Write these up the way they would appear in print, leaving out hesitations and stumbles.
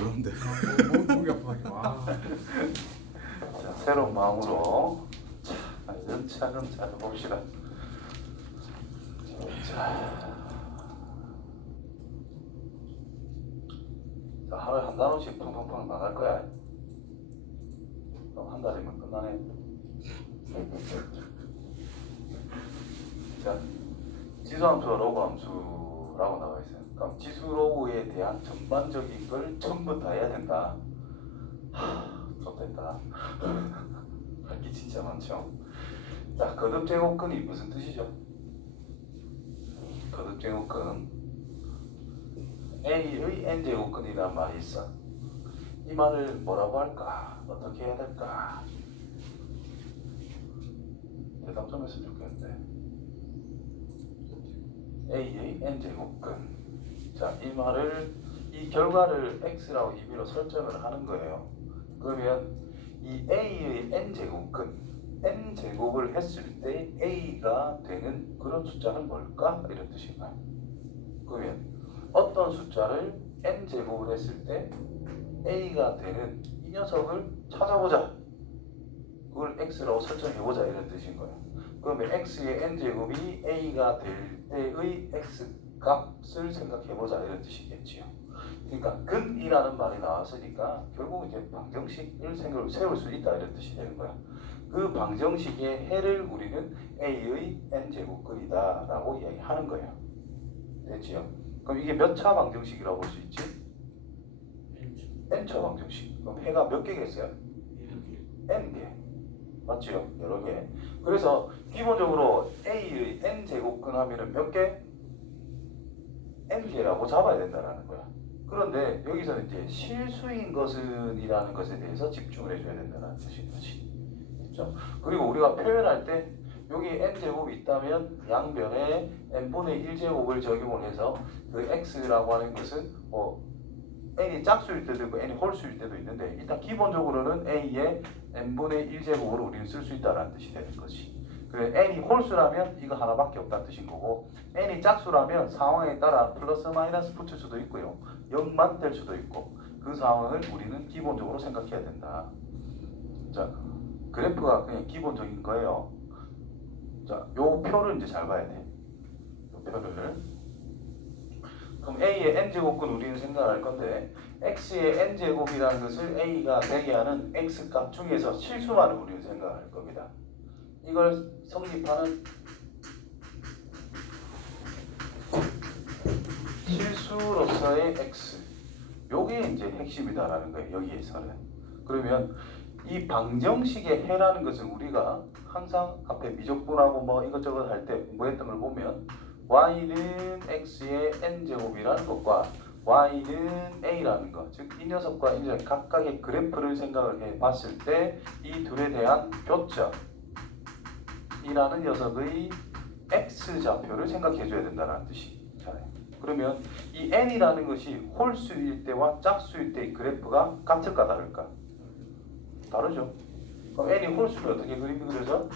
그러는데. 목이 아파가지고. 자, 새로운 마음으로 차근차근 봅시다. 자, 하루에 한 단원씩 팡팡팡 나갈 거야. 그럼 한 달이면 끝나네. 자, 지수함수, 로그함수라고 나와 있어요. 그럼 지수 로그에 대한 전반적인 걸 전부 다 해야 된다. 좋겠다. 할 게 진짜 많죠. 자, 거듭 제곱근이 무슨 뜻이죠? 거듭 제곱근 A의 n제곱근이라는 말이 있어. 이 말을 뭐라고 할까? 어떻게 해야 될까? 대답 좀 했으면 좋겠는데. A의 n제곱근. 자, 이 말을, 이 결과를 x라고 임의로 설정을 하는 거예요. 그러면 이 A의 n제곱근, n제곱을 했을 때 A가 되는 그런 숫자는 뭘까? 이런 뜻인가요? 그러면 어떤 숫자를 n제곱을 했을 때 A가 되는 이 녀석을 찾아보자. 그걸 x라고 설정해보자 이런 뜻인 거예요. 그러면 x의 n제곱이 A가 될 때의 x 값을 생각해보자 이런 뜻이겠지요. 그러니까 근이라는 말이 나왔으니까 결국 이제 방정식을 세울 수 있다 이런 뜻이 되는 거야. 그 방정식의 해를 우리는 A의 n제곱근이다 라고 이야기하는 거예요. 됐지요? 그럼 이게 몇 차 방정식이라고 볼 수 있지? n차 방정식. 그럼 해가 몇 개겠어요? n개. 맞죠? 여러 개. 그래서 기본적으로 A의 n제곱근 하면은 몇 개? n개라고 잡아야 된다는 거야. 그런데 여기서는 이제 실수인 것은 이라는 것에 대해서 집중을 해줘야 된다는 뜻인 거지. 그렇죠? 그리고 우리가 표현할 때 여기 n제곱이 있다면 양변에 n분의 1제곱을 적용을 해서 그 x라고 하는 것은 뭐 n이 짝수일 때도 있고 n이 홀수일 때도 있는데 일단 기본적으로는 a의 n분의 1제곱으로 우리는 쓸 수 있다는 뜻이 되는 거지. 그래 n이 홀수라면 이거 하나밖에 없다는 뜻인 거고 n이 짝수라면 상황에 따라 플러스 마이너스 붙을 수도 있고요. 0만 될 수도 있고 그 상황을 우리는 기본적으로 생각해야 된다. 자, 그래프가 그냥 기본적인 거예요. 자, 요 표를 이제 잘 봐야 돼. 요 표를. 그럼 A의 n제곱근 우리는 생각할 건데 X의 n제곱이라는 것을 A가 되게 하는 X값 중에서 실수만을 우리는 생각할 겁니다. 이걸 성립하는 실수로서의 X 요게 이제 핵심이다라는 거예요. 여기에서는. 그러면 이 방정식의 해라는 것은 우리가 항상 앞에 미적분하고 뭐 이것저것 할 때 공부했던 걸 보면 y는 x의 n제곱이라는 것과 y는 a라는 것, 즉 이 녀석과 이 녀석 각각의 그래프를 생각을 해 봤을 때 이 둘에 대한 교점이라는 녀석의 x좌표를 생각해 줘야 된다는 뜻이잖아요. 그러면 이 n이라는 것이 홀수일 때와 짝수일 때의 그래프가 같을까 다를까? 다르죠. 그럼 n이 홀수를 어떻게 그려서?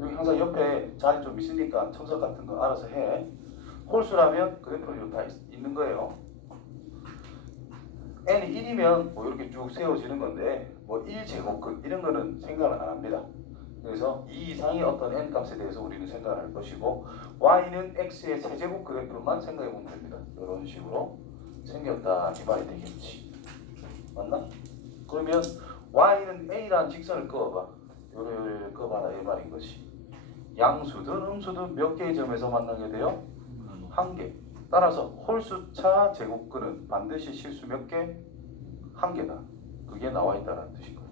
여기 항상 옆에 자리 좀 있으니까 첨삭 같은 거 알아서 해. 홀수라면 그래프는 다 있는 거예요. n이 1이면 뭐 이렇게 쭉 세워지는 건데 뭐 1제곱근 이런 거는 생각을 안 합니다. 그래서 이 이상의 어떤 n 값에 대해서 우리는 생각을 할 것이고 y는 x의 세제곱 그래프로만 생각해 보면 됩니다. 이런 식으로 생겼다 이 말이 되겠지. 맞나? 그러면 y는 a라는 직선을 그어봐. 요래 그어봐라 이 말인 것이. 양수든 음수든 몇 개의 점에서 만나게 돼요? 한 개. 따라서 홀수차 제곱근은 반드시 실수 몇 개? 한 개다. 그게 나와 있다는 뜻인 거예요.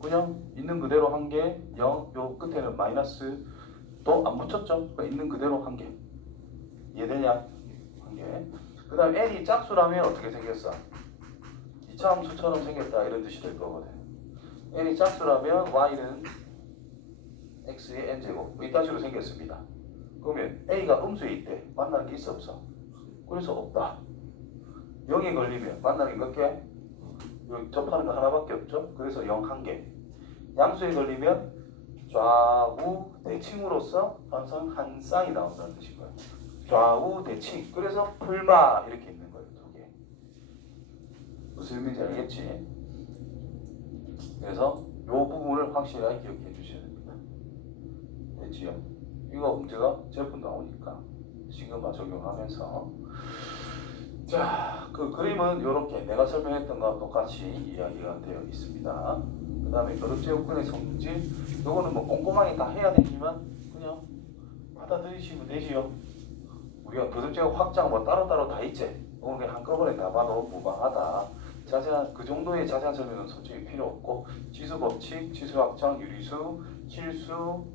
그냥 있는 그대로 한 개, 0, 요 끝에는 마이너스 또 안 붙였죠? 그러니까 있는 그대로 한 개. 이해되냐? 한 개. 그 다음 n이 짝수라면 어떻게 생겼어? 2차 함수처럼 생겼다 이런 뜻이 될 거거든. n이 짝수라면 y는 x의 n제곱 이따시로 생겼습니다. 그러면 a가 음수에 있대. 만나는 게 있어 없어? 그래서 없다. 0에 걸리면 만나는 게 몇 개? 여기 접하는 거 하나밖에 없죠? 그래서 0 한 개. 양수에 걸리면 좌우 대칭으로서 항상 한 쌍이 나온다는 뜻인 거예요. 좌우 대칭. 그래서 풀마 이렇게 있는 거예요. 무슨 의미인지 알겠지? 그래서 이 부분을 확실하게 기억해 주셔야 됩니다. 됐지요? 이거 문제가 제품 나오니까 시그마 적용하면서 자, 그 그림은 이렇게 내가 설명했던 거와 똑같이 이야기가 되어 있습니다. 그 다음에 거듭제곱근의 성질, 요거는 뭐 꼼꼼하게 다 해야 되지만 그냥 받아들이시면 되지요. 우리가 거듭제곱 확장 뭐 따로따로 다 있지. 오늘 그냥 한꺼번에 다 봐도 무방하다. 자세한 그 정도의 자세한 설명은 솔직히 필요 없고 지수 법칙, 지수 확장, 유리수, 실수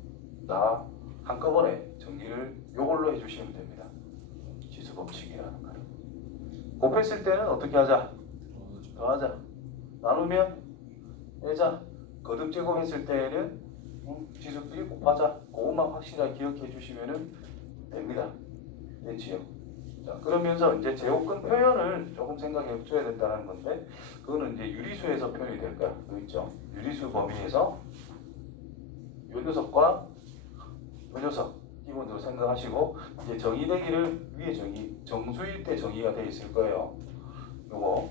다 한꺼번에 정리를 요걸로 해주시면 됩니다. 지수 법칙이라는 거예요. 곱했을 때는 어떻게 하자? 더하자. 나누면 빼자. 거듭제곱 했을 때는 지수끼리 곱하자. 그것만 확실하게 기억해 주시면 됩니다. 됐지요? 자, 그러면서 이제 제곱근 표현을 조금 생각해 줘야 된다는 건데 그거는 이제 유리수에서 표현이 될 거야. 여기 있죠? 유리수 범위에서 요 녀석과 요 녀석 기본적으로 생각하시고 이제 정의되기를 위에 정수일 때 정의가 되어 있을 거예요. 요거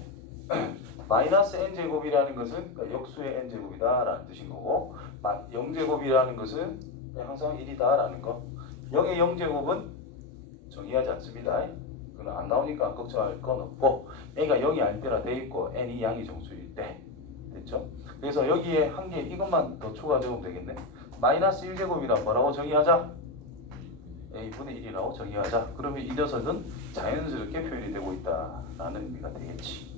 마이너스 n제곱이라는 것은 그러니까 역수의 n제곱이다 라는 뜻인 거고 0제곱이라는 것은 항상 1이다 라는 거. 0의 0제곱은 정의하지 않습니다. 그건 안 나오니까 걱정할 건 없고 a가 0이 아닐 때라 돼 있고 n이 양이 정수일 때 됐죠? 그래서 여기에 한 개 이것만 더 추가되면 되겠네. 마이너스 1제곱이란 뭐라고 정의하자? a분의 1이라고 정의하자. 그러면 이 녀석은 자연스럽게 표현이 되고 있다라는 의미가 되겠지.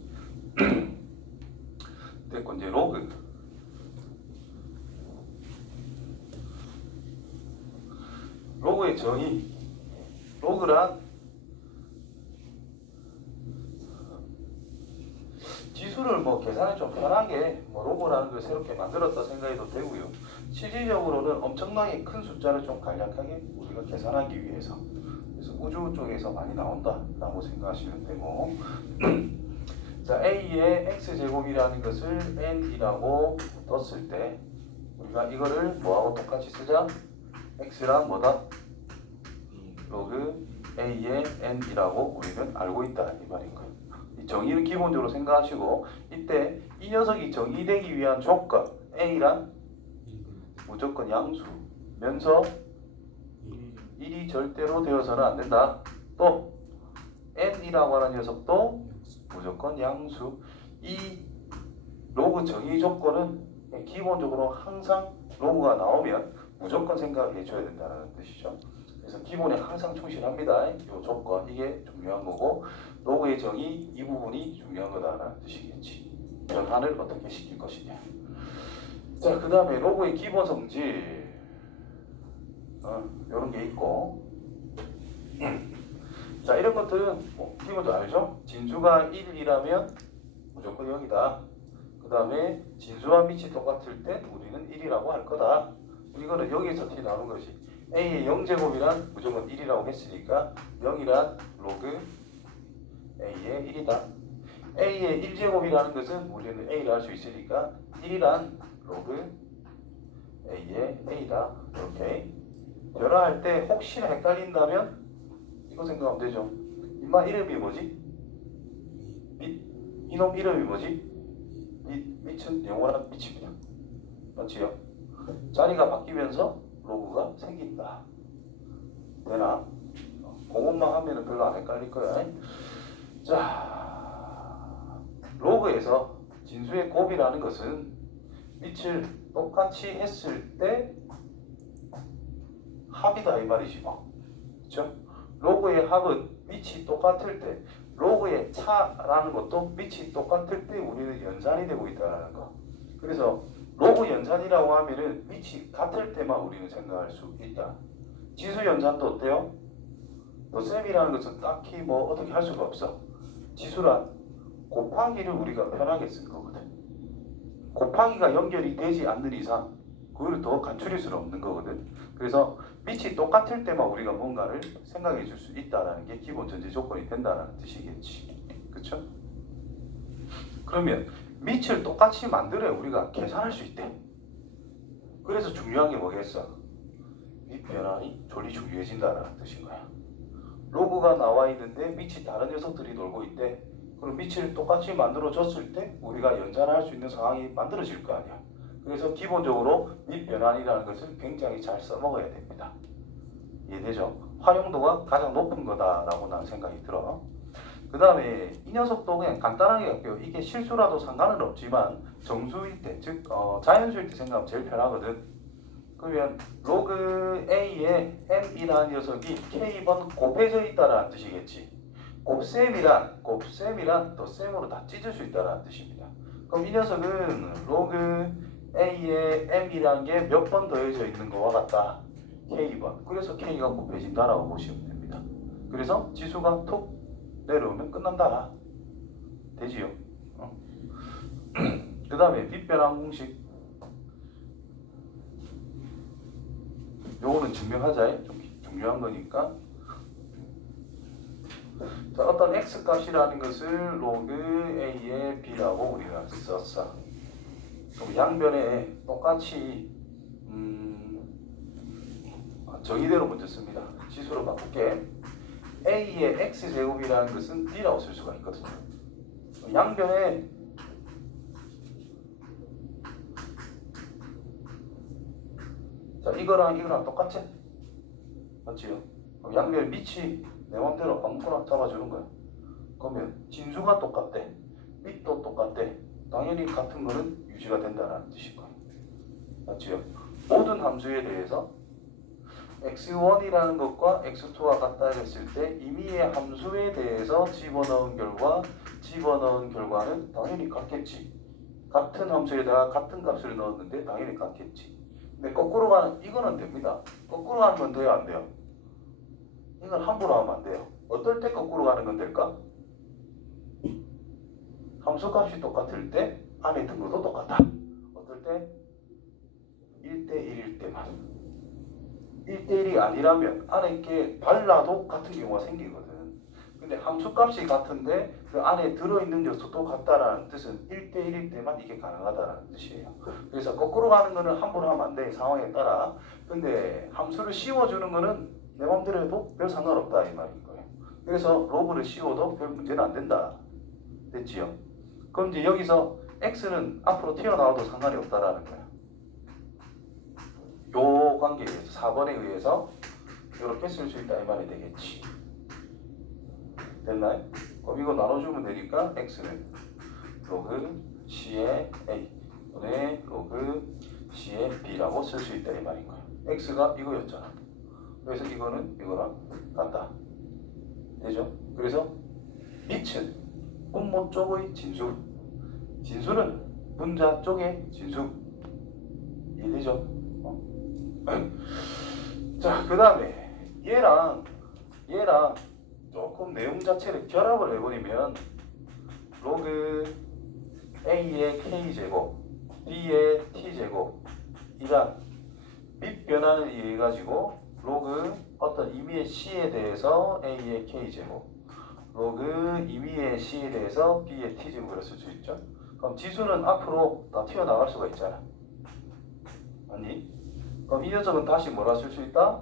됐고 이제 로그의 정의. 로그란 지수를 뭐 계산이 좀 편하게 뭐 로그라는 걸 새롭게 만들었다 생각해도 되고요. 실질적으로는 엄청나게 큰 숫자를 좀 간략하게 우리가 계산하기 위해서 그래서 우주 쪽에서 많이 나온다라고 생각하시면 되고 자 a의 x제곱이라는 것을 n이라고 뒀을 때 우리가 이거를 뭐하고 똑같이 쓰자? x랑 뭐다? 로그 a의 n이라고 우리는 알고 있다 이 말인 거예요. 이 정의는 기본적으로 생각하시고 이때 이 녀석이 정의되기 위한 조건 a란 무조건 양수면서 1이 절대로 되어서는 안 된다. 또 n이라고 하는 녀석도 무조건 양수. 이 로그 정의 조건은 기본적으로 항상 로그가 나오면 무조건 생각해 줘야 된다는 뜻이죠. 그래서 기본에 항상 충실합니다. 이 조건 이게 중요한 거고 로그의 정의 이 부분이 중요한 거다라는 뜻이겠지. 변환을 어떻게 시킬 것이냐. 자, 그 다음에 로그의 기본 성질 이런 게 있고 자 이런 것들은 뭐 기본적으로 알죠? 진수가 1이라면 무조건 0이다. 그 다음에 진수와 밑이 똑같을 때 우리는 1이라고 할 거다. 이거는 여기에서 티 나오는 것이 a의 0제곱이란 무조건 1이라고 했으니까 0이란 로그 a의 1이다. a의 1제곱이라는 것은 우리는 a를 할 수 있으니까 1이란 로그 a의 a다. 이렇게 변화할 때 혹시나 헷갈린다면 이거 생각하면 되죠. 임마 이름이 뭐지? 이놈 이름이 뭐지? 밑은 영원한 밑입니다. 맞지요? 자리가 바뀌면서 로그가 생긴다. 되나? 그것만 하면 별로 안 헷갈릴 거야. 자, 로그에서 진수의 곱이라는 것은 밑을 똑같이 했을 때 합이다 이 말이지 뭐. 그렇죠? 로그의 합은 밑이 똑같을 때 로그의 차라는 것도 밑이 똑같을 때 우리는 연산이 되고 있다는 거. 그래서 로그 연산이라고 하면은 밑이 같을 때만 우리는 생각할 수 있다. 지수 연산도 어때요? 셈이라는 것은 딱히 뭐 어떻게 할 수가 없어. 지수란 곱하기를 우리가 편하게 쓴 거거든. 곱하기가 연결이 되지 않는 이상 그걸 더 간추릴 수는 없는 거거든. 그래서 밑이 똑같을 때만 우리가 뭔가를 생각해 줄 수 있다는 게 기본 전제 조건이 된다는 뜻이겠지. 그렇죠? 그러면 밑을 똑같이 만들어야 우리가 계산할 수 있대. 그래서 중요한 게 뭐겠어? 밑 변환이 졸리 중요해진다는 뜻인 거야. 로그가 나와 있는데 밑이 다른 녀석들이 놀고 있대. 그럼 그럼 밑을 똑같이 만들어줬을 때 우리가 연산할 수 있는 상황이 만들어질 거 아니야. 그래서 기본적으로 밑 변환이라는 것을 굉장히 잘 써먹어야 됩니다. 이해되죠? 활용도가 가장 높은 거다라고 나는 생각이 들어. 그 다음에 이 녀석도 그냥 간단하게 할게요. 이게 실수라도 상관은 없지만 정수일 때, 즉 자연수일 때 생각하면 제일 편하거든. 그러면 로그 A에 M이라는 녀석이 K번 곱해져 있다라는 뜻이겠지. 곱셈이란 덧셈으로 다 찢을 수 있다라는 뜻입니다. 그럼 이 녀석은 로그 A에 M이라는 게 몇 번 더해져 있는 거와 같다. K번. 그래서 K가 곱해진다라고 보시면 됩니다. 그래서 지수가 툭 내려오면 끝난다. 되지요? 그 다음에 밑변환 공식. 요거는 증명하자. 좀 중요한 거니까. 자, 어떤 x 값이라는 것을 로그 a의 b라고 우리가 썼어. 그럼 양변에 똑같이 정의대로 먼저 씁니다. 지수로 바꿀게. a의 x제곱이라는 것은 b라고 쓸 수가 있거든요. 양변에 자, 이거랑 똑같지? 맞지요? 그럼 양변의 밑이 내 맘대로 아무거나 잡아주는 거야. 그러면 진수가 똑같대. 밑도 똑같대. 당연히 같은 거는 유지가 된다는 뜻인 거야. 맞지요? 모든 함수에 대해서 x1이라는 것과 x2가 같다 했을 때 임의의 함수에 대해서 집어넣은 결과는 당연히 같겠지. 같은 함수에다가 같은 값을 넣었는데 당연히 같겠지. 근데 거꾸로 가는 이거는 됩니다. 거꾸로 가는 건 돼요, 안 돼요? 이건 함부로 하면 안 돼요. 어떨 때 거꾸로 가는 건 될까? 함수값이 똑같을 때 안에 든 것도 똑같다. 어떨 때? 1대1일 때만. 1대1이 아니라면 안에 게 발라도 같은 경우가 생기거든. 근데 함수값이 같은데 그 안에 들어있는 요소도 같다라는 뜻은 1대1일 때만 이게 가능하다는 뜻이에요. 그래서 거꾸로 가는 거는 함부로 하면 안 돼. 상황에 따라. 근데 함수를 씌워주는 거는 내 맘대로 해도 별 상관없다 이 말인 거예요. 그래서 로그를 씌워도 별 문제는 안 된다. 됐지요? 그럼 이제 여기서 x는 앞으로 튀어나와도 상관이 없다라는 거야. 요 관계에 의해서 4번에 의해서 이렇게 쓸 수 있다 이 말이 되겠지. 됐나요? 그럼 이거 나눠주면 되니까 x는 로그 c의 a 분의 로그 c의 b라고 쓸 수 있다 이 말인 거야. x가 이거였잖아. 그래서 이거는 이거랑 같다. 되죠? 그래서 밑은 분모 쪽의 진수, 진수는 분자 쪽의 진수. 이해되죠? 자, 그 다음에 얘랑 조금 내용 자체를 결합을 해버리면 로그 a의 k제곱 b의 t제곱이란 밑변환을 이해해가지고 로그 어떤 임의의 c에 대해서 a의 k제곱 로그 임의의 c에 대해서 b의 t제곱을 쓸 수 있죠. 그럼 지수는 앞으로 다 튀어나갈 수가 있잖아. 아니? 그럼 이 녀석은 다시 뭐라 쓸 수 있다?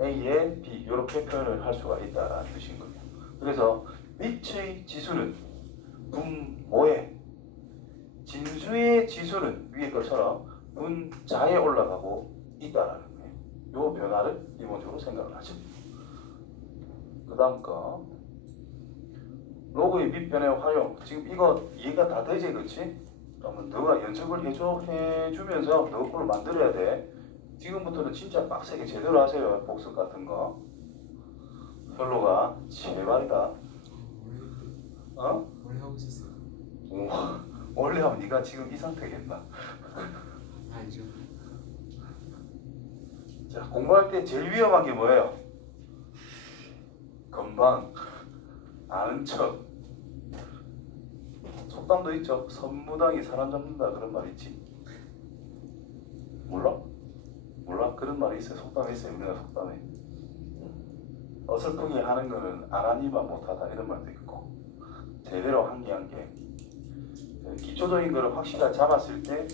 a의 b 이렇게 표현을 할 수가 있다라는 뜻인 거예요. 그래서 밑의 지수는 분모에 진수의 지수는 위에 것처럼 분자에 올라가고 있다라는 거예요. 요 변화를 기본적으로 생각을 하죠. 그 다음 거 로그의 밑변의 활용. 지금 이거 이해가 다 되지, 그렇지? 그러면 너가 연습을 해주면서 너 거를 만들어야 돼. 지금부터는 진짜 빡세게 제대로 하세요. 복습 같은 거. 별로가 제발이다. 어? 원래 하고 있었어요. 원래 하면 네가 지금 이 상태겠나? 아니죠. 자, 공부할 때 제일 위험한 게 뭐예요? 건방, 아는 척. 속담도 있죠. 선무당이 사람 잡는다 그런 말 있지. 몰라? 몰라? 그런 말이 있어요. 속담에 있어요. 우리나라 속담에. 어설프게 하는 거는 안 하니만 못하다 이런 말도 있고, 제대로 한 게 한 게. 기초적인 거를 확실하게 잡았을 때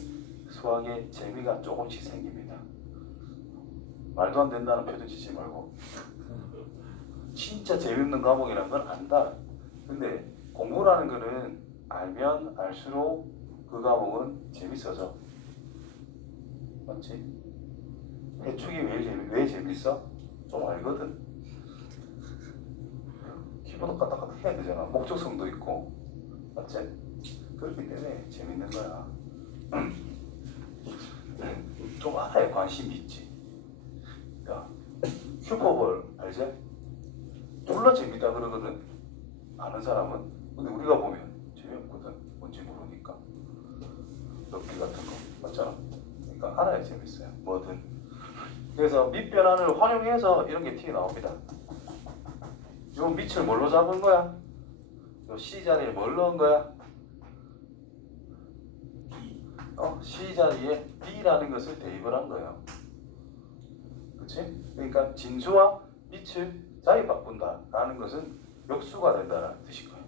수학에 재미가 조금씩 생깁니다. 말도 안 된다는 표정 짓지 말고. 진짜 재밌는 과목이라는 건 안다. 근데 공부라는 거는 알면 알수록 그 과목은 재밌어져. 맞지? 해축이 왜 재밌어? 좀 알거든. 키보드 까딱까딱 해야 되잖아. 목적성도 있고. 맞지? 그렇기 때문에 재밌는 거야. 좀 알아야 관심이 있지. 야, 슈퍼볼 알지? 졸라 재밌다 그러거든. 아는 사람은. 근데 우리가 보면 재미없거든. 뭔지 모르니까. 럭비 같은 거 맞잖아. 그러니까 알아야 재밌어요. 뭐든. 그래서 밑변환을 활용해서 이런 게 튀어나옵니다. 요 밑을 뭘로 잡은 거야? 요 C 자리에 뭘 넣은 거야? C 자리에 B라는 것을 대입을 한 거예요. 그치? 그러니까 진수와 밑을 자리 바꾼다라는 것은 역수가 된다는 뜻인 거예요.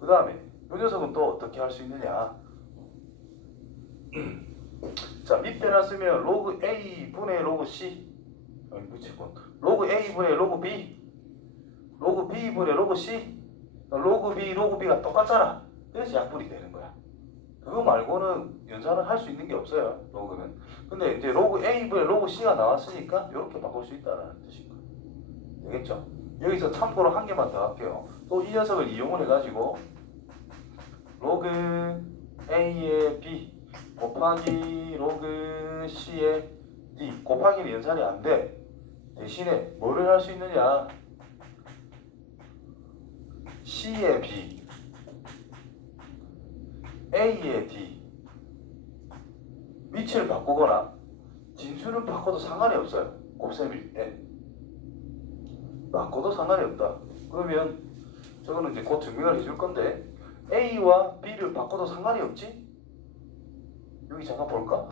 그 다음에 이 녀석은 또 어떻게 할 수 있느냐? 자, 밑변환 쓰면 로그 A 분의 로그 C 로그 A 분의 로그 B 로그 B 분의 로그 C 로그 B, 로그 B가 똑같잖아. 그래서 약분이 되는 거야. 그거 말고는 연산을 할 수 있는 게 없어요. 로그는. 근데 이제 로그 A 분의 로그 C가 나왔으니까 이렇게 바꿀 수 있다는 뜻인 거예요. 되겠죠? 여기서 참고로 한 개만 더 할게요. 또 이 녀석을 이용을 해가지고 로그 A의 B 곱하기 로그 C의 D 곱하기는 연산이 안 돼. 대신에 뭐를 할 수 있느냐? C의 B A의 D 위치를 바꾸거나 진수를 바꿔도 상관이 없어요. 곱셈일 때 바꿔도 상관이 없다. 그러면 저거는 이제 곧 증명을 해줄 건데 A와 B를 바꿔도 상관이 없지? 여기 잠깐 볼까?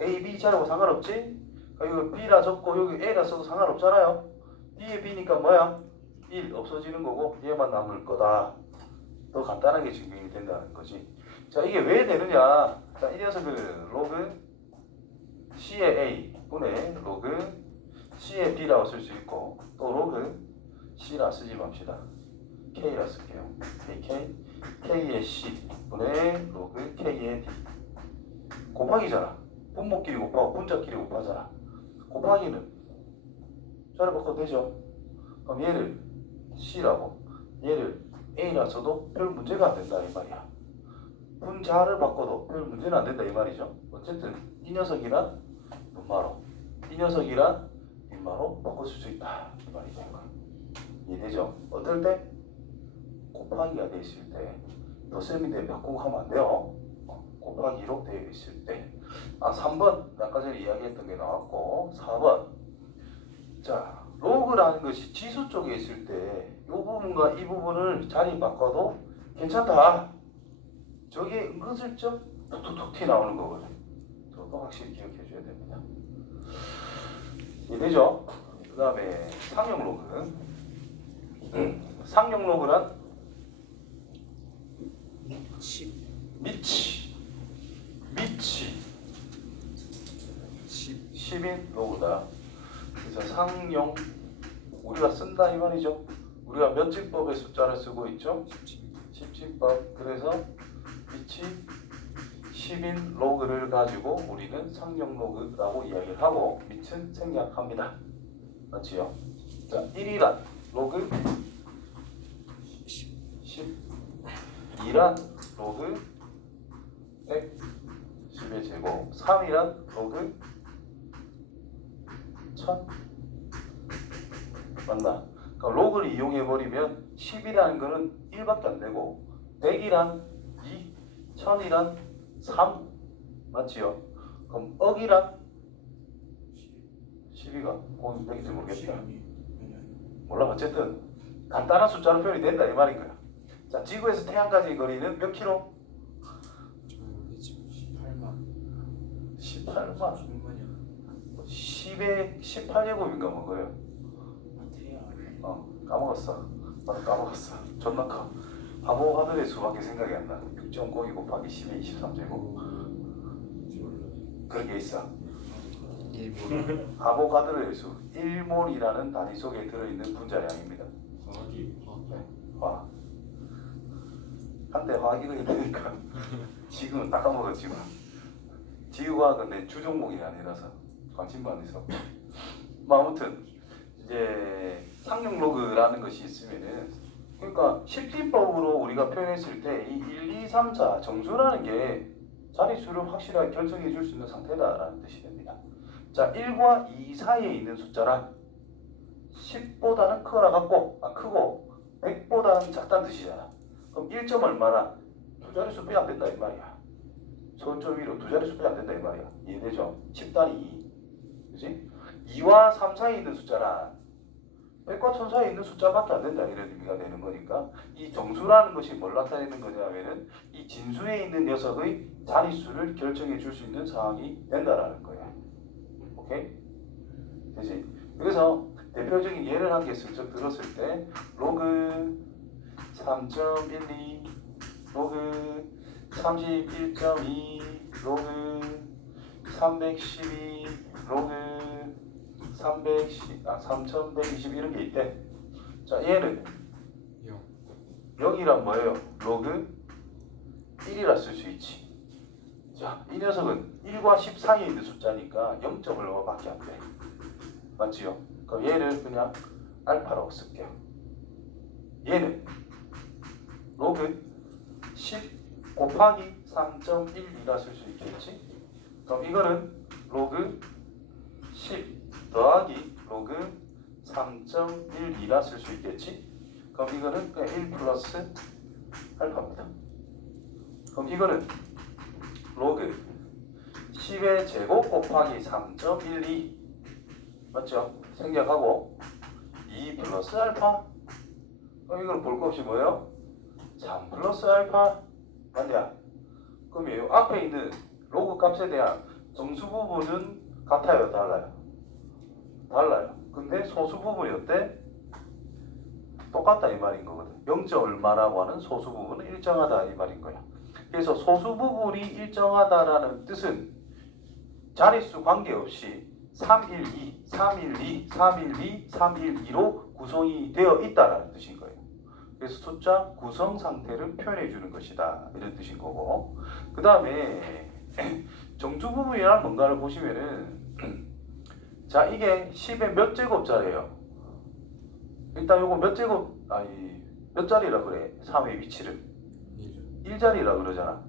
A, B 자르고 상관없지? 이거 B라 적고 여기 A라 써도 상관없잖아요. D에 B니까 뭐야? 1 없어지는 거고 얘만 남을 거다. 더 간단하게 증명이 된다는 거지. 자, 이게 왜 되느냐? 자, 이 녀석을 로그 C의 A 분의 로그 C의 B라고 쓸 수 있고 또 로그 C라 쓰지 맙시다. K라 쓸게요. K의 C 분의 로그 K의 D 곱하기잖아. 분모끼리 곱하고 분자끼리 곱하잖아. 곱하기는 자를 바꿔도 되죠. 그럼 얘를 C라고 얘를 A라 써도 별 문제가 안 된다 이 말이야. 분자를 바꿔도 별 문제는 안 된다 이 말이죠. 어쨌든 이 녀석이란 분마로 이 녀석이란 빈마로 바꿔 쓸 수 있다 이 말이 되는 거야. 이해되죠? 어떨 때? 곱하기가 돼 있을 때 덧셈인데 바꾸고 하면 안 돼요. 곱하기로 되어 있을 때. 3번 아까 전에 이야기했던 게 나왔고 4번 자 로그라는 것이 지수 쪽에 있을 때 이 부분과 이 부분을 자리 바꿔도 괜찮다. 저게 은근슬쩍 툭툭툭 튀어나오는 거거든. 저도 확실히 기억해 줘야 됩니다. 이해되죠? 그 다음에 상용 로그. 상용 로그란 미치 10인 로그다. 그래서 상용 우리가 쓴다 이 말이죠. 우리가 몇진법의 숫자를 쓰고 있죠? 10진법. 그래서 미치 10인 로그를 가지고 우리는 상용 로그라고 이야기를 하고 밑은 생략합니다. 맞지요? 자, 1이란 로그 10 2란 로그 100 10의 제곱 3이란 로그 1000 맞나? 그러니까 로그를 이용해버리면 10이라는 거는 1밖에 안 되고 100이란 2, 1000이란 3 맞지요? 그럼 억이란 12가 거기 되겠지 모르겠다. 몰라 어쨌든 간단한 숫자로 표현이 된다 이 말인 거야. 자, 지구에서 태양까지의 거리는 몇 킬로? 18만 10의 18제곱인가 뭐고요. 까먹었어. 나도 까먹었어. 존나 커. 화목하들의 수밖에 생각이 안 나. 6.02 곱하기 10의 23제곱. 그런 게 있어. 1몰. 아보가드로의 수 1몰이라는 단위 속에 들어있는 분자량입니다. 과학이 화학. 화학. 한때 화학 이거 있으니까 지금은 다 까먹었지만 지구과학은 내 주종목이 아니라서 관심도 안 있어. 뭐 아무튼 이제 상용 로그라는 것이 있으면은 그러니까 실질법으로 우리가 표현했을 때 이 1, 2, 3, 4 정수라는 게 자릿수를 확실하게 결정해 줄 수 있는 상태다라는 뜻이 됩니다. 자, 1과 2 사이에 있는 숫자란 10보다는 크고 100보다는 작다는 뜻이잖아. 그럼 1점 얼마나? 두 자릿수 빼야 안 된다 이 말이야. 소점 위로 두 자릿수 빼야 안 된다 이 말이야. 이해되죠? 10단위 2. 그지? 2와 3 사이에 있는 숫자란 100과 1000 사이에 있는 숫자밖에 안 된다 이런 의미가 되는 거니까 이 정수라는 것이 뭘 나타내는 거냐면은 이 진수에 있는 녀석의 자릿수를 결정해 줄 수 있는 상황이 된다라는 거야. 오케이? 되지? 그래서 대표적인 예를 한 개 슬쩍 들었을 때 로그 3.12 로그 31.2 로그 312 로그 3120 이런 게 있대. 자, 얘는 0. 0이란 뭐예요? 로그 1이라 쓸 수 있지. 자, 이 녀석은 1과 10 사이에 있는 숫자니까 0점 얼마밖에 안 돼. 맞지요? 그럼 얘를 그냥 알파라고 쓸게요. 얘는 로그 10 곱하기 3.12라 쓸 수 있겠지? 그럼 이거는 로그 10 더하기 로그 3.12라 쓸 수 있겠지? 그럼 이거는 그냥 1 플러스 알파입니다. 그럼 이거는 로그 10의 제곱 곱하기 3.12 맞죠? 생략하고 2 플러스 알파. 그럼 이걸 볼 거 없이 뭐예요? 3 플러스 알파 맞냐? 그럼 이 앞에 있는 로그 값에 대한 정수 부분은 같아요? 달라요? 달라요. 근데 소수 부분이 어때? 똑같다 이 말인 거거든. 0. 얼마라고 하는 소수 부분은 일정하다 이 말인 거야. 그래서 소수 부분이 일정하다라는 뜻은 자릿수 관계없이 312, 312, 312, 312로 구성이 되어 있다라는 뜻인 거예요. 그래서 숫자 구성 상태를 표현해 주는 것이다 이런 뜻인 거고, 그 다음에 정수 부분이란 뭔가를 보시면은 자, 이게 10의 몇 제곱자리예요? 일단 요거 몇 자리라 그래? 3의 위치를 1자리라 그러잖아.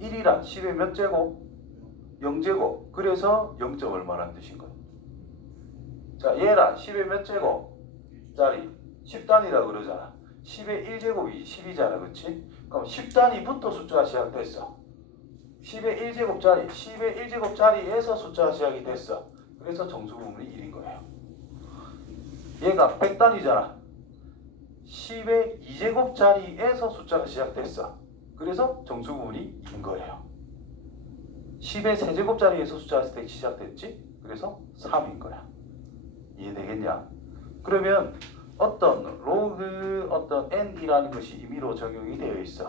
1이란 10의 몇 제곱? 0제곱. 그래서 0점 얼마라는 뜻인 거야. 자, 얘란 10의 몇 제곱짜리? 10단위라 그러잖아. 10의 1제곱이 10이잖아. 그치? 그럼 10단위부터 숫자가 시작됐어. 10의 1제곱짜리, 10의 1제곱짜리에서 숫자가 시작이 됐어. 그래서 정수 부분이 1인 거예요. 얘가 100단위잖아. 10의 2제곱짜리에서 숫자가 시작됐어. 그래서 정수 부분이 2인 거예요. 10의 3제곱짜리에서 숫자가 시작됐지? 그래서 3인 거야. 이해되겠냐? 그러면 어떤 로그 어떤 n이라는 것이 임의로 적용이 되어 있어.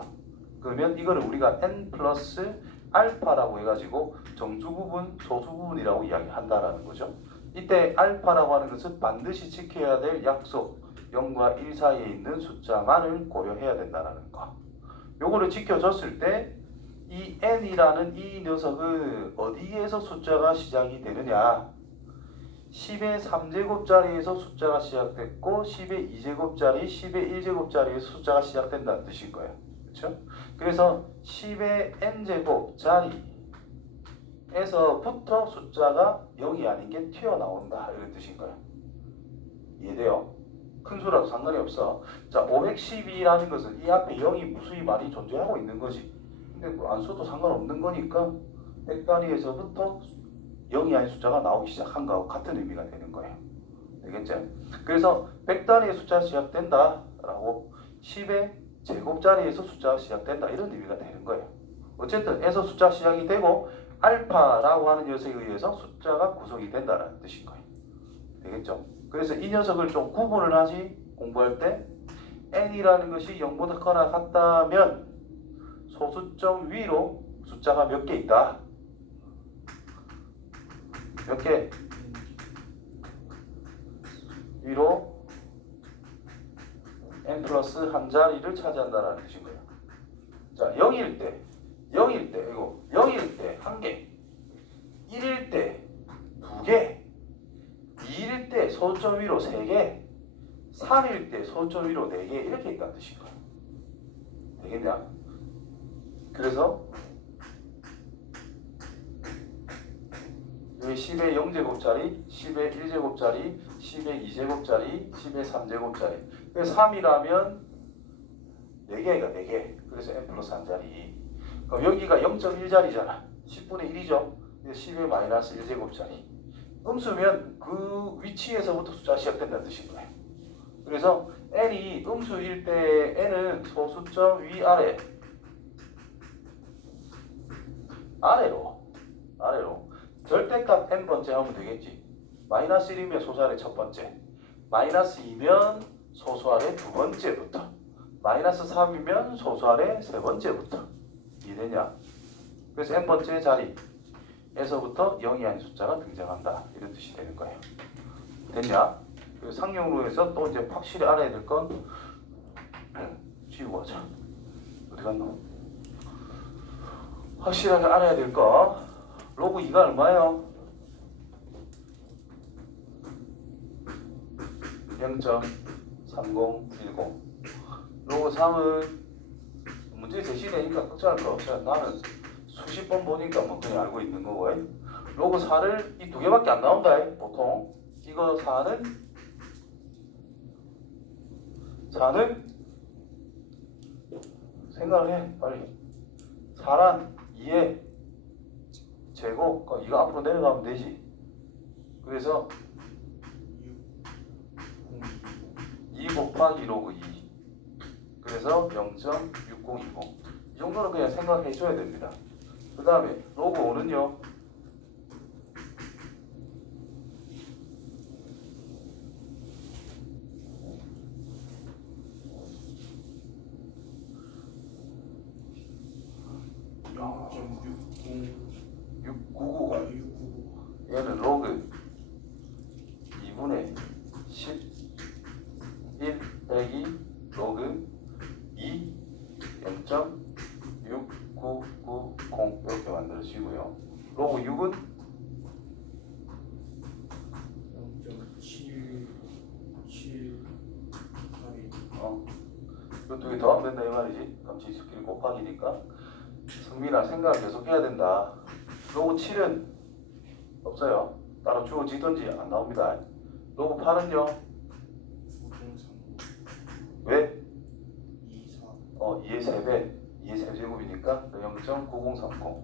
그러면 이거를 우리가 n 플러스 알파라고 해가지고 정수 부분, 소수 부분이라고 이야기한다라는 거죠. 이때 알파라고 하는 것은 반드시 지켜야 될 약속 0과 1 사이에 있는 숫자만을 고려해야 된다는 거. 요거를 지켜줬을 때 이 n이라는 이 녀석은 어디에서 숫자가 시작이 되느냐? 10의 3제곱짜리에서 숫자가 시작됐고 10의 2제곱짜리, 10의 1제곱짜리에서 숫자가 시작된다는 뜻인 거예요. 그렇죠? 그래서 10의 n제곱짜리에서부터 숫자가 0이 아닌 게 튀어나온다 이런 뜻인 거예요. 이해돼요? 큰 수라도 상관이 없어. 자, 512라는 것은 이 앞에 0이 무수히 많이 존재하고 있는 거지. 근데 뭐 안 써도 상관없는 거니까 100단위에서부터 0이 아닌 숫자가 나오기 시작한 거하고 같은 의미가 되는 거예요. 알겠죠? 그래서 100단위의 숫자가 시작된다 라고 10의 제곱자리에서 숫자가 시작된다 이런 의미가 되는 거예요. 어쨌든 에서 숫자 시작이 되고 알파라고 하는 녀석에 의해서 숫자가 구성이 된다는 뜻인 거예요. 되겠죠? 그래서 이 녀석을 좀 구분을 하지 공부할 때 n이라는 것이 0보다 크거나 같다면 소수점 위로 숫자가 몇 개 있다. 몇 개? 위로 n 플러스 한 자리를 차지한다는 뜻인 거예요. 자, 0일 때 이거 0일 때 1개, 1일 때 2개, 2일 때 소점 위로 3개, 3일 때 소점 위로 4개 이렇게 있다는 뜻인 거예요. 되겠냐? 그래서 여기 10의 0제곱짜리, 10의 1제곱짜리, 10의 2제곱짜리, 10의 3제곱짜리. 그래서 3이라면 4개가 4개. 그래서 n 플러스 한 자리. 그럼 여기가 0.1자리잖아. 10분의 1이죠. 10의 마이너스 1제곱짜리. 음수면 그 위치에서부터 숫자가 시작된다는 뜻인 거예요. 그래서 n이 음수일 때 n은 소수점 위아래 아래로 절대값 n번째 하면 되겠지. 마이너스 1이면 소수 아래 첫 번째, 마이너스 2면 소수 아래 두 번째부터, 마이너스 3이면 소수 아래 세 번째부터. 이해되냐? 그래서 n번째 자리에서부터 0이 아닌 숫자가 등장한다. 이런 뜻이 되는 거예요. 됐냐? 그 상용로에서 또 이제 확실히 알아야 될 건 지우고 하자. 어디 갔노? 확실하게 알아야 될 거. 로그 2가 얼마예요? 0.3010. 로그 3은 문제 제시되니까 걱정할 거 없어요. 나는 수십 번 보니까 뭐 그냥 알고 있는 거고. 로그 4를 이 두 개밖에 안 나온다. 보통 이거 4는 생각을 해 빨리. 4란 2의 제곱, 이거 앞으로 내려가면 되지. 그래서 2 곱하기 로그 2. 그래서 0.6020. 이 정도는 그냥 생각해 줘야 됩니다. 그 다음에 로그 5는요. 얘는 로그 2분의 11 빼기 로그 2 0.6990 이렇게 만들어지고요. 로그 6은 0.7782. 이거 두 개 더하면 된다 이 말이지. 그럼 지수끼리 곱하기니까. 승민아 생각을 계속 해야 된다. 로그 7은 없어요. 따로 주어지든지 안 나옵니다. 로그 8은요? 왜? 2의 3배, 2의 세제곱이니까 0.9030.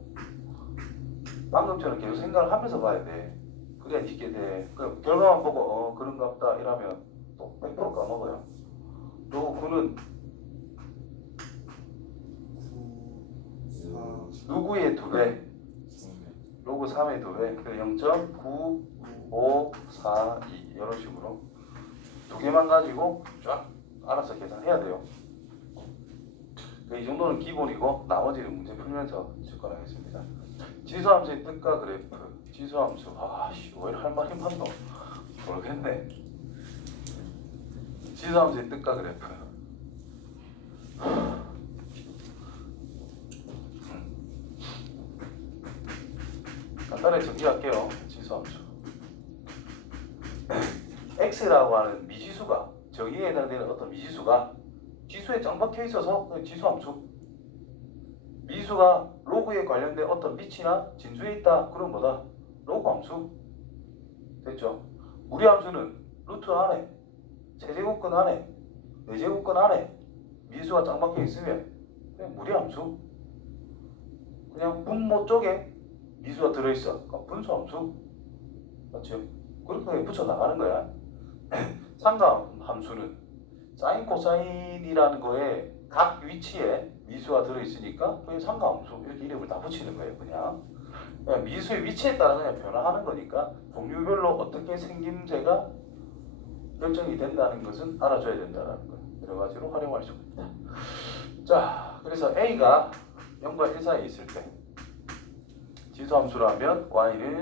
방금처럼 계속 생각을 하면서 봐야 돼. 그래야 있게 돼. 그 결과만 보고 그런갑다 이러면 또 100% 까먹어요. 로그 9는 누구의 2배? 로그 3의 2배. 그래 0.9542 이런 식으로 두 개만 가지고 쫙 알아서 계산해야 돼요. 이 정도는 기본이고 나머지는 문제 풀면서 접근하겠습니다. 지수함수의 뜻과 그래프. 지수함수. 왜 할 말이 많노? 모르겠네. 지수함수의 뜻과 그래프. 간단하게 정리할게요. 지수함수. x라고 하는 미지수가, 정의에 해당되는 어떤 미지수가 지수에 짱 박혀 있어서 지수함수. 미수가 로그에 관련된 어떤 밑이나 진수에 있다. 그럼 뭐다? 로그 함수. 됐죠? 무리함수는 루트 안에, 세제곱근 안에, 네제곱근 안에 미수가 짱 박혀 있으면 그냥 무리함수. 그냥 분모 쪽에 미수가 들어있어. 그럼 분수함수. 맞죠? 그렇게 붙여 나가는 거야. 삼각함수는 사인 코사인이라는 거에 각 위치에 미수가 들어있으니까 그냥 삼각함수 이렇게 이름을 다 붙이는 거예요. 그냥 미수의 위치에 따라 그냥 변화하는 거니까 종류별로 어떻게 생김새가 결정이 된다는 것은 알아줘야 된다는 거예요. 여러 가지로 활용할 수 있다. 자, 그래서 A가 0과 1 사이에 있을 때 지수함수라면 Y는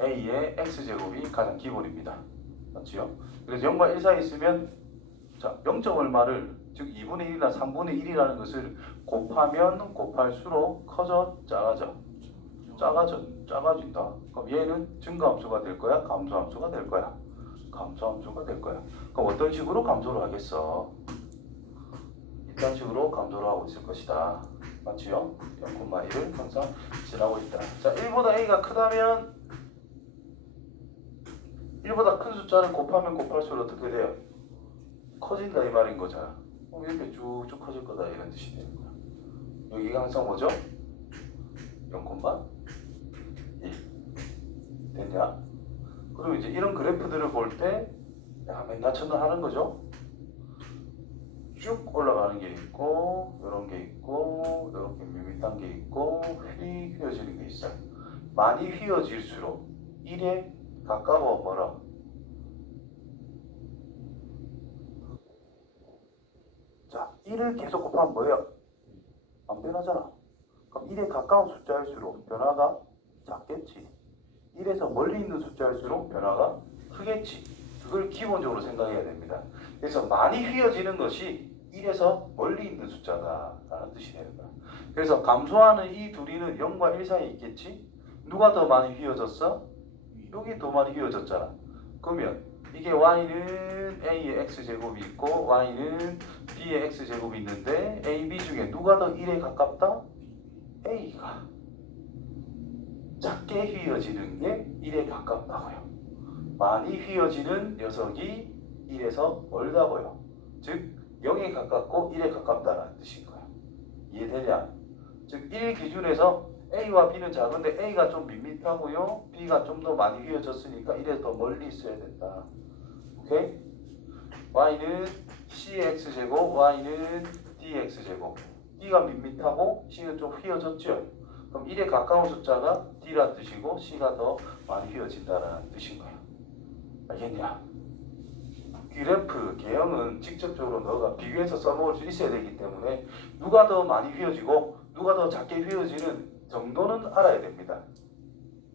a의 x제곱이 가장 기본입니다. 맞지요? 그래서 0과 1 사이에 있으면 자 0점 얼마를 즉 2분의 1이나 3분의 1이라는 것을 곱하면 곱할수록 커져 작아져 작아진다. 그럼 얘는 증가함수가 될 거야? 감소함수가 될 거야? 감소함수가 될 거야. 그럼 어떤 식으로 감소를 하겠어? 이런 식으로 감소를 하고 있을 것이다. 맞지요? 0,1을 항상 지나고 있다. 자, 1보다 a가 크다면 1보다 큰 숫자를 곱하면 곱할수록 어떻게 돼요? 커진다 이 말인 거잖아. 이렇게 쭉쭉 커질 거다 이런 뜻이 되는 거야. 여기가 항상 뭐죠? 0,1 됐냐? 그리고 이제 이런 그래프들을 볼 때 맨날 하는 거죠. 쭉 올라가는 게 있고 이런 게 있고 이렇게 밋밋한 게 있고 휘어지는 게 있어요. 많이 휘어질수록 1에 가까워 뭐라? 자, 1을 계속 곱하면 뭐예요? 안 변하잖아. 그럼 1에 가까운 숫자일수록 변화가 작겠지. 1에서 멀리 있는 숫자일수록 변화가 크겠지. 그걸 기본적으로 생각해야 됩니다. 그래서 많이 휘어지는 것이 1에서 멀리 있는 숫자다라는 뜻이 되는 거야. 그래서 감소하는 이 둘이는 0과 1 사이에 있겠지? 누가 더 많이 휘어졌어? 여기 더 많이 휘어졌잖아. 그러면 이게 y는 a의 x제곱이 있고 y는 b의 x제곱이 있는데 a, b 중에 누가 더 1에 가깝다? a가. 작게 휘어지는 게 1에 가깝다고요. 많이 휘어지는 녀석이 1에서 멀다고요. 즉 0에 가깝고 1에 가깝다는 뜻인 거야. 이해되냐? 즉 1 기준에서 A와 B는 작은데 A가 좀 밋밋하고요. B가 좀 더 많이 휘어졌으니까 1에 더 멀리 있어야 된다. 오케이? Y는 CX제곱, Y는 DX제곱. D가 밋밋하고 C는 좀 휘어졌죠? 그럼 1에 가까운 숫자가 D란 뜻이고 C가 더 많이 휘어진다는 뜻인 거야. 알겠냐? 그래프 개형은 직접적으로 너가 비교해서 써먹을 수 있어야 되기 때문에 누가 더 많이 휘어지고 누가 더 작게 휘어지는 정도는 알아야 됩니다.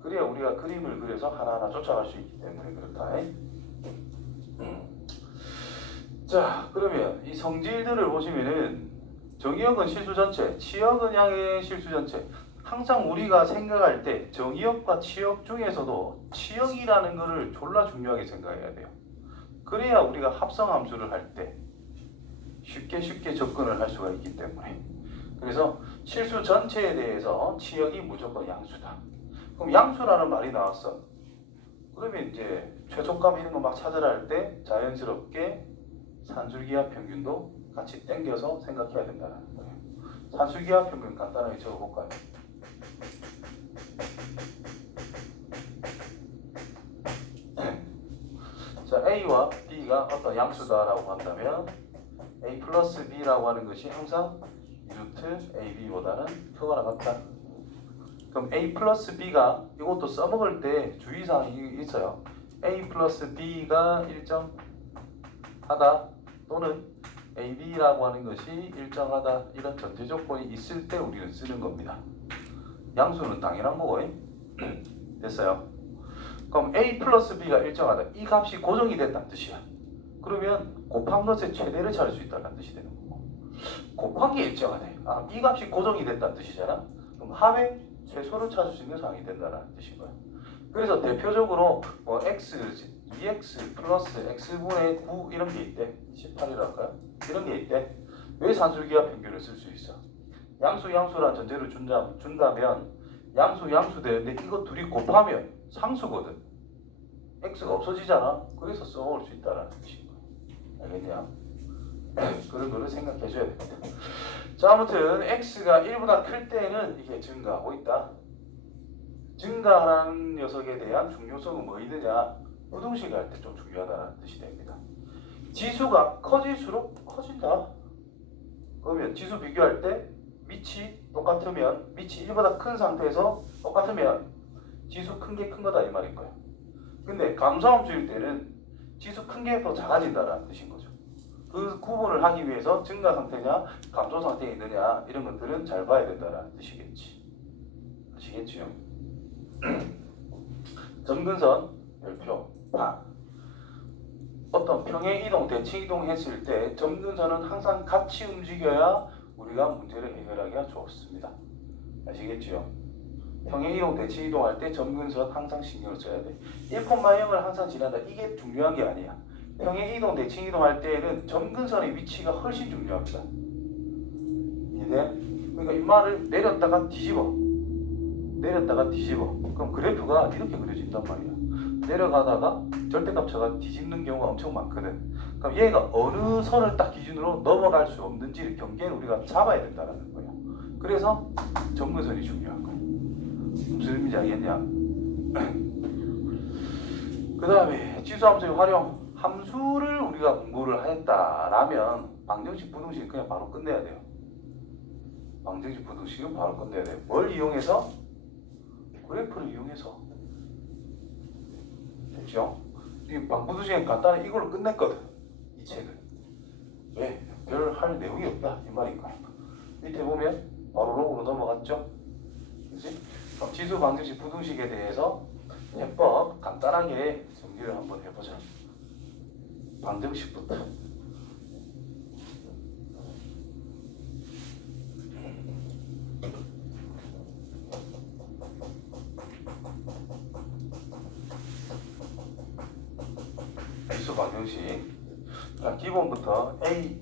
그래야 우리가 그림을 그려서 하나하나 쫓아갈 수 있기 때문에 그렇다. 자, 그러면 이 성질들을 보시면은 정의역은 실수 전체, 치역은 양의 실수 전체. 항상 우리가 생각할 때 정의역과 치역 중에서도 치역이라는 것을 졸라 중요하게 생각해야 돼요. 그래야 우리가 합성함수를 할 때 쉽게 접근을 할 수가 있기 때문에. 그래서 실수 전체에 대해서 치역이 무조건 양수다. 그럼 양수라는 말이 나왔어. 그러면 이제 최소값 이런 거 막 찾으라 할 때 자연스럽게 산술기하 평균도 같이 땡겨서 생각해야 된다는 거예요. 산술기하 평균 간단하게 적어볼까요? 자, A와 B가 어떤 양수다라고 한다면 A 플러스 B라고 하는 것이 항상 2루트 AB보다는 크거나 같다. 그럼 A 플러스 B가 이것도 써먹을 때 주의사항이 있어요. A 플러스 B가 일정하다 또는 AB라고 하는 것이 일정하다 이런 전제 조건이 있을 때 우리는 쓰는 겁니다. 양수는 당연한 거고 됐어요. 그럼 A 플러스 B가 일정하다. 이 값이 고정이 됐다는 뜻이야. 그러면 곱한 것의 최대를 찾을 수 있다는 뜻이 되는 거고. 곱한 게 일정하네. 아, 이 값이 고정이 됐다는 뜻이잖아. 그럼 합의 최소를 찾을 수 있는 상황이 된다는 뜻인 거야. 그래서 대표적으로 뭐 x, 2x 플러스 x분의 9 이런 게 있대. 18이라 할까요? 이런 게 있대. 왜 산술기하 평균을 쓸 수 있어? 양수란 전제를 준다면 양수 되는데 이거 둘이 곱하면 상수거든. x가 없어지잖아. 그래서 써먹을 수 있다는 뜻인 거야. 알겠냐? 그런 거를 생각해 줘야 됩니다. 자, 아무튼 x가 1보다 클 때는 이게 증가하고 있다. 증가하는 녀석에 대한 중요성은 뭐 있느냐? 부등식 할 때 좀 중요하다는 뜻이 됩니다. 지수가 커질수록 커진다. 그러면 지수 비교할 때 밑이 똑같으면 밑이 1보다 큰 상태에서 똑같으면 지수 큰 게 큰 거다 이 말인 거야. 근데 감소함수일 때는 지수 큰 게 더 작아진다는 뜻인 거죠. 그 구분을 하기 위해서 증가 상태냐 감소 상태에 있느냐 이런 것들은 잘 봐야 된다는 뜻이겠지. 아시겠지요? 점근선 별표 다. 어떤 평행 이동, 대칭 이동 했을 때 점근선은 항상 같이 움직여야 우리가 문제를 해결하기가 좋습니다. 아시겠지요? 평행 이동, 대칭 이동할 때 점근선 항상 신경을 써야 돼. 1,0을 항상 지난다. 이게 중요한 게 아니야. 평행 이동, 대칭 이동할 때에는 점근선의 위치가 훨씬 중요합니다. 이해돼? 그러니까 이 말을 내렸다가 뒤집어. 그럼 그래프가 이렇게 그려진단 말이야. 내려가다가 절대값차가 뒤집는 경우가 엄청 많거든. 그럼 얘가 어느 선을 딱 기준으로 넘어갈 수 없는지 경계를 우리가 잡아야 된다는 거야. 그래서 점근선이 중요한 거야. 무슨 의미인지 알겠냐? 그 다음에 지수함수의 활용. 함수를 우리가 공부를 했다라면 방정식, 부등식 그냥 바로 끝내야 돼요. 방정식, 부등식은 바로 끝내야 돼요. 뭘 이용해서? 그래프를 이용해서. 됐죠? 이 방부등식은 간단히 이걸로 끝냈거든. 이 책은. 왜? 별 할 내용이 없다. 이 말인 거야. 밑에 보면 바로 로그로 넘어갔죠? 그치? 그럼 지수, 방정식, 부등식에 대해서 해법 간단하게 정리를 한번 해보자. 방정식부터. 지수 방정식. 자, 기본부터 a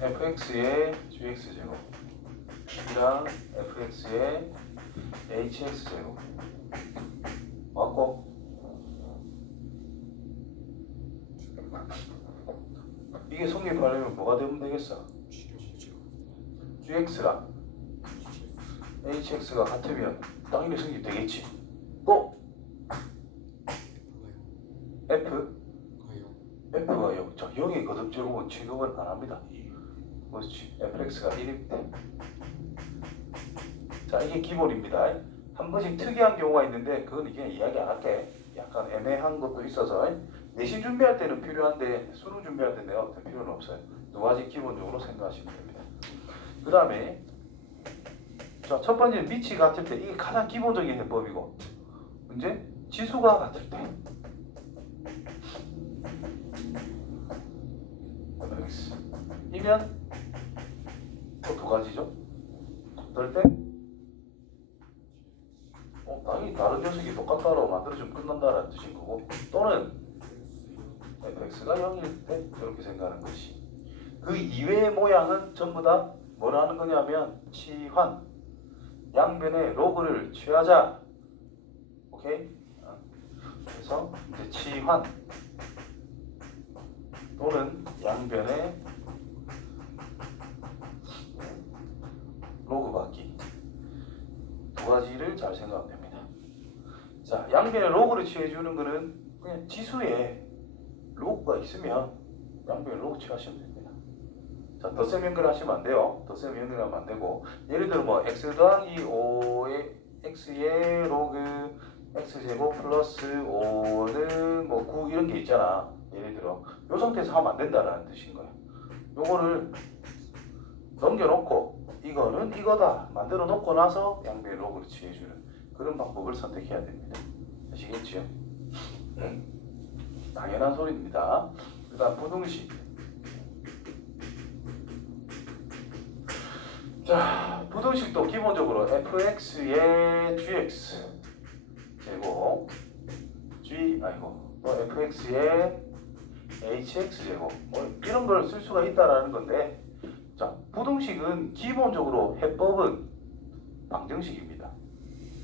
fx의 gx제곱 이랑 fx의 hx제곱 맞고, 이게 성립하려면 뭐가 되면 되겠어? gx랑 hx가 같으면 당연히 성립되겠지. 또 f가 0. 자, 0의 거듭제곱은 취급을 안 합니다. 그렇지. fx가 1일 때. 자, 이게 기본입니다. 한 번씩 특이한 경우가 있는데 그건 이게 이야기 안 할게. 약간 애매한 것도 있어서 내신 준비할 때는 필요한데 수능 준비할 때 내가 볼 때 필요는 없어요. 두 가지 기본적으로 생각하시면 됩니다. 그 다음에 자, 첫 번째 밑이 같을 때 이게 가장 기본적인 해법이고, 문제 지수가 같을 때 이면 또 두 가지죠. 그럴 때 당연히 다른 녀석이 똑같다라고 만들어주면 끝난다라는 뜻인 거고, 또는 fx가 0일 때 이렇게 생각하는 것이. 그 이외의 모양은 전부 다 뭐라 하는 거냐면 치환, 양변의 로그를 취하자. 오케이? 그래서 이제 치환 또는 양변의 로그 받기, 두 가지를 잘 생각하면 됩니다. 자, 양변의 로그를 취해주는 거는 그냥 지수에 로그가 있으면 양변의 로그 취하시면 됩니다. 자, 덧셈 연결하시면 안 돼요. 덧셈 연결하면 안 되고, 예를 들어 뭐 x 더하기 5의 x의 로그 x제곱 플러스 5는 뭐 9 이런 게 있잖아. 예를 들어 이 상태에서 하면 안 된다라는 뜻인 거예요. 요거를 넘겨놓고 이거는 이거다 만들어 놓고 나서 양변의 로그를 취해주는 그런 방법을 선택해야 됩니다. 아시겠지요? 당연한 소리입니다. 그 다음 부등식. 자, 부등식도 기본적으로 fx의 gx 제곱 또 fx의 hx 제곱 뭐 이런 걸 쓸 수가 있다라는 건데, 자, 부등식은 기본적으로 해법은 방정식입니다.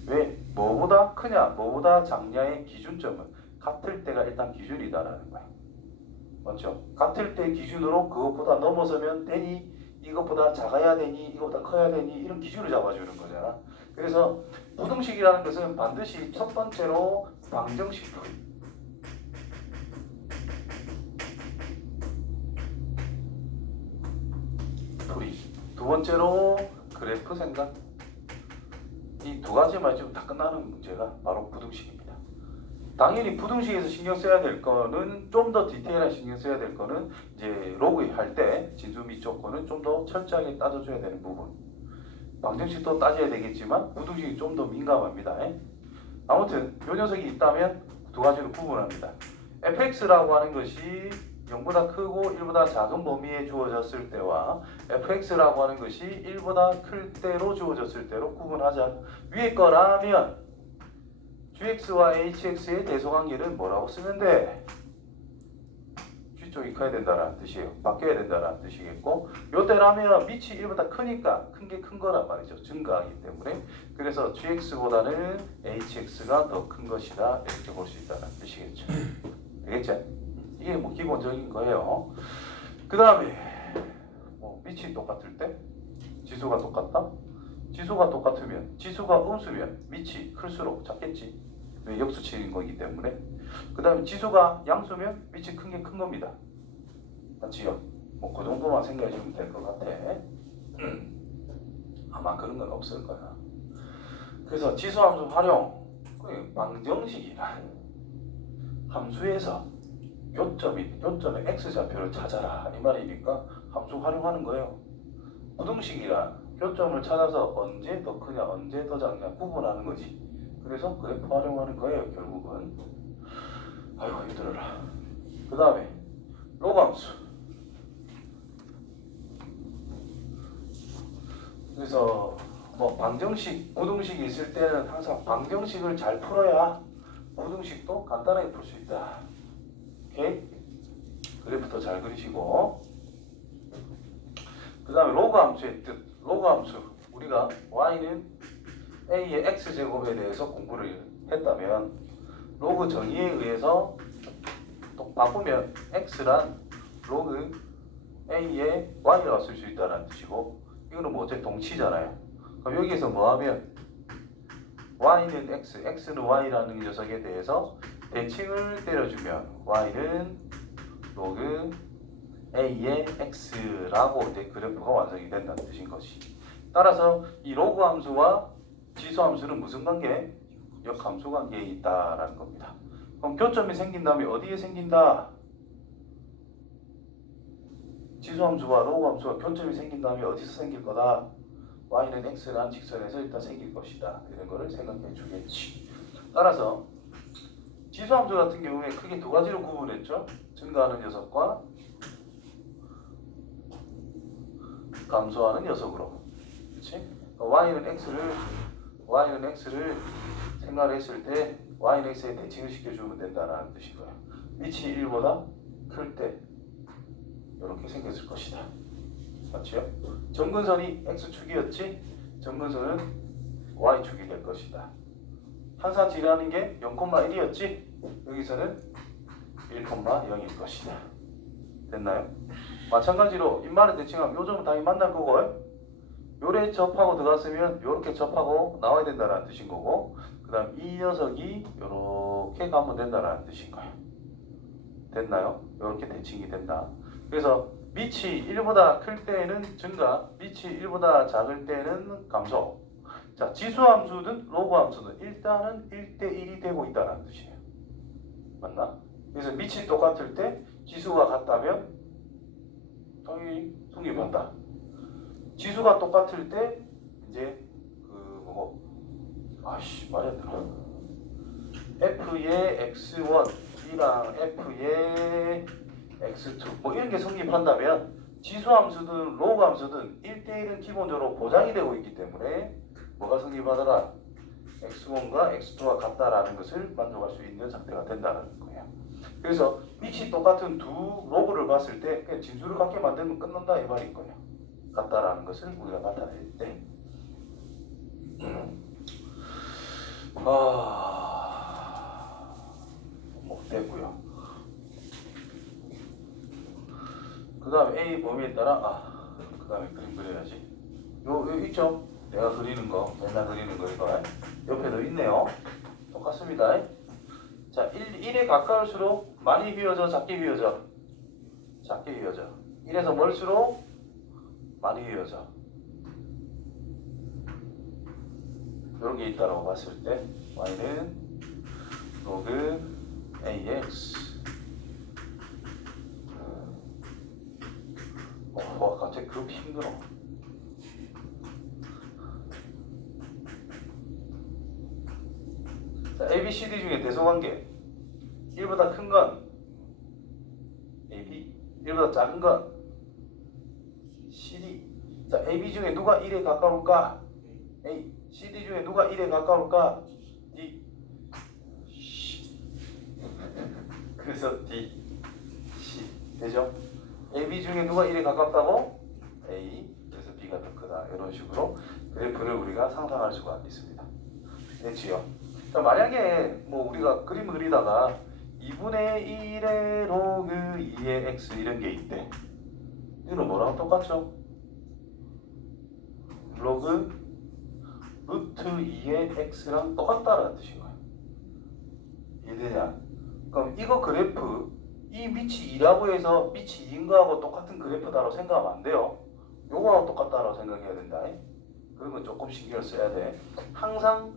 왜? 뭐보다 크냐, 뭐보다 작냐의 기준점은 같을 때가 일단 기준이다라는 거예요. 맞죠? 같을 때 기준으로 그것보다 넘어서면 되니, 이것보다 작아야 되니, 이것보다 커야 되니, 이런 기준을 잡아주는 거잖아. 그래서 부등식이라는 것은 반드시 첫 번째로 방정식 풀이, 두 번째로 그래프 생각, 이 두 가지만 지금 다 끝나는 문제가 바로 부등식입니다. 당연히 부등식에서 신경 써야 될 거는, 좀 더 디테일한 신경 써야 될 거는 이제 로그 할 때 진수 및 조건은 좀 더 철저하게 따져줘야 되는 부분. 방정식도 따져야 되겠지만 부등식이 좀 더 민감합니다. 아무튼 요 녀석이 있다면 두 가지로 구분합니다. fx라고 하는 것이 0보다 크고 1보다 작은 범위에 주어졌을 때와 fx라고 하는 것이 1보다 클 때로 주어졌을 때로 구분하자. 위에 거라면 gx와 hx의 대소관계는 뭐라고 쓰면 돼? G쪽이 커야 된다는 뜻이에요. 바뀌어야 된다는 뜻이겠고, 요때라면 밑이 1보다 크니까 큰 게 큰 거란 말이죠. 증가하기 때문에. 그래서 gx보다는 hx가 더 큰 것이다, 이렇게 볼 수 있다는 뜻이겠죠. 되겠죠? 이게 뭐 기본적인 거예요. 그 다음에 뭐 밑이 똑같을 때 지수가 똑같다? 지수가 똑같으면, 지수가 음수면 밑이 클수록 작겠지. 왜? 역수치인 거기 때문에. 그 다음에 지수가 양수면 밑이 큰 게 큰 겁니다. 맞지요? 뭐 그 정도만 생각해 주면 될 것 같아. 아마 그런 건 없을 거야. 그래서 지수함수 활용, 방정식이란 함수에서 요점에 x좌표를 찾아라 이 말이니까 함수 활용하는 거예요. 부등식이란 교점을 찾아서 언제 더 크냐 언제 더 작냐 구분하는 거지. 그래서 그래프 활용하는 거예요 결국은. 아이고 힘들어라. 그 다음에 로그함수. 그래서 뭐 방정식, 부등식이 있을 때는 항상 방정식을 잘 풀어야 부등식도 간단하게 풀 수 있다. 오케이? 그래프도 잘 그리시고. 그 다음에 로그함수의 뜻. 로그함수. 우리가 y는 a의 x제곱에 대해서 공부를 했다면 로그 정의에 의해서 또 바꾸면 x란 로그 a의 y라고 쓸 수 있다는 뜻이고, 이거는 뭐 어째 동치잖아요. 그럼 여기에서 뭐 하면 y는 x, x는 y라는 녀석에 대해서 대칭을 때려주면 y는 로그 a의 x라고 이제 그래프가 완성이 된다는 뜻인 것이. 따라서 이 로그 함수와 지수 함수는 무슨 관계? 역함수 관계에 있다라는 겁니다. 그럼 교점이 생긴다면 어디에 생긴다? 지수 함수와 로그 함수가 교점이 생긴다면 어디서 생길 거다? y는 x라는 직선에서 일단 생길 것이다. 이런 거를 생각해 주겠지. 따라서 지수 함수 같은 경우에 크게 두 가지로 구분했죠. 증가하는 녀석과 감소하는 녀석으로. 그렇지? y는 x를 생각을 했을 때 y는 x에 대칭을 시켜주면 된다는 뜻이고요. 밑이 1보다 클 때 이렇게 생겼을 것이다. 맞죠? 점근선이 x축이었지? 점근선은 y축이 될 것이다. 항상 지나는 게 0,1이었지? 여기서는 1,0일 것이다. 됐나요? 마찬가지로 인마를 대칭하면 요 점은 당연히 만날 거고, 요래 접하고 들어갔으면 요렇게 접하고 나와야 된다는 뜻인 거고, 그 다음 이 녀석이 요렇게 가면 된다는 뜻인 거예요. 됐나요? 요렇게 대칭이 된다. 그래서 밑이 1보다 클 때에는 증가, 밑이 1보다 작을 때는 감소. 자, 지수함수든 로그함수든 일단은 1대1이 되고 있다는 뜻이에요. 맞나? 그래서 밑이 똑같을 때 지수가 같다면 당연히 성립한다. 지수가 똑같을 때 이제 말이 안 되나? F의 x1이랑 F의 x2 뭐 이런 게 성립한다면 지수함수든 로그함수든 1대1은 기본적으로 보장이 되고 있기 때문에 뭐가 성립하더라? x1과 x2가 같다라는 것을 만족할 수 있는 상태가 된다는 거예요. 그래서 밑이 똑같은 두 로그를 봤을 때 그냥 진수를 같게 만들면 끝난다 이 말인 거예요. 같다라는 것을 우리가 나타낼 때. 뭐 됐고요. 그 다음에 A 범위에 따라 그 다음에 그림 그려야지. 요 있죠? 내가 그리는 거, 맨날 그리는 거 이거 옆에도 있네요. 똑같습니다. 자, 1에 가까울수록 많이 휘어져, 작게 휘어져? 작게 휘어져. 1에서 멀수록 많이 휘어져. 이런 게 있다라고 봤을 때 y는 로그 ax. 갑자기 그렇게 힘들어. 자, A, B, C, D 중에 대소관계 1보다 큰 건 A, B, 1보다 작은 건 C, D. 자, A, B 중에 누가 1에 가까울까? A, C, D 중에 누가 1에 가까울까? D, C. 그래서 D, C 되죠? A, B 중에 누가 1에 가깝다고? A, 그래서 B가 더 크다. 이런 식으로 그래프를 우리가 상상할 수가 있습니다. 됐지요? 자, 만약에 뭐 우리가 그림을 그리다가 2분의 1의 로그 2의 x 이런 게 있대. 이거는 뭐랑 똑같죠? 로그 루트 2의 x랑 똑같다라는 뜻인 거예요. 이해되냐? 그럼 이거 그래프 이 밑이 2라고 해서 밑이 2인 거하고 똑같은 그래프다라고 생각하면 안 돼요. 요거하고 똑같다라고 생각해야 된다. 그런 건 조금 신경을 써야 돼. 항상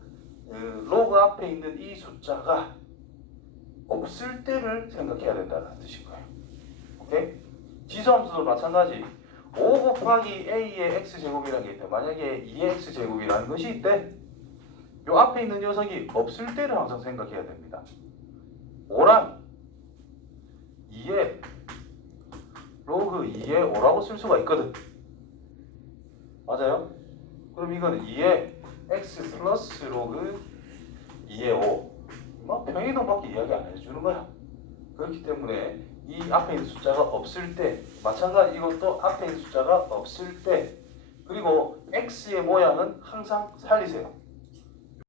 로그 앞에 있는 이 숫자가 없을 때를 생각해야 된다는 뜻인 거예요. 오케이? 지수함수도 마찬가지. 5 곱하기 a의 x제곱이라는 게 있대. 만약에 2의 x제곱이라는 것이 있대. 요 앞에 있는 녀석이 없을 때를 항상 생각해야 됩니다. 5랑 2의 로그 2의 5라고 쓸 수가 있거든. 맞아요? 그럼 이거는 2의 x 플러스 로그 2의 5. 뭐 평행이동밖에 이야기 안 해주는 거야. 그렇기 때문에 이 앞에 있는 숫자가 없을 때, 마찬가지 이것도 앞에 있는 숫자가 없을 때, 그리고 x의 모양은 항상 살리세요.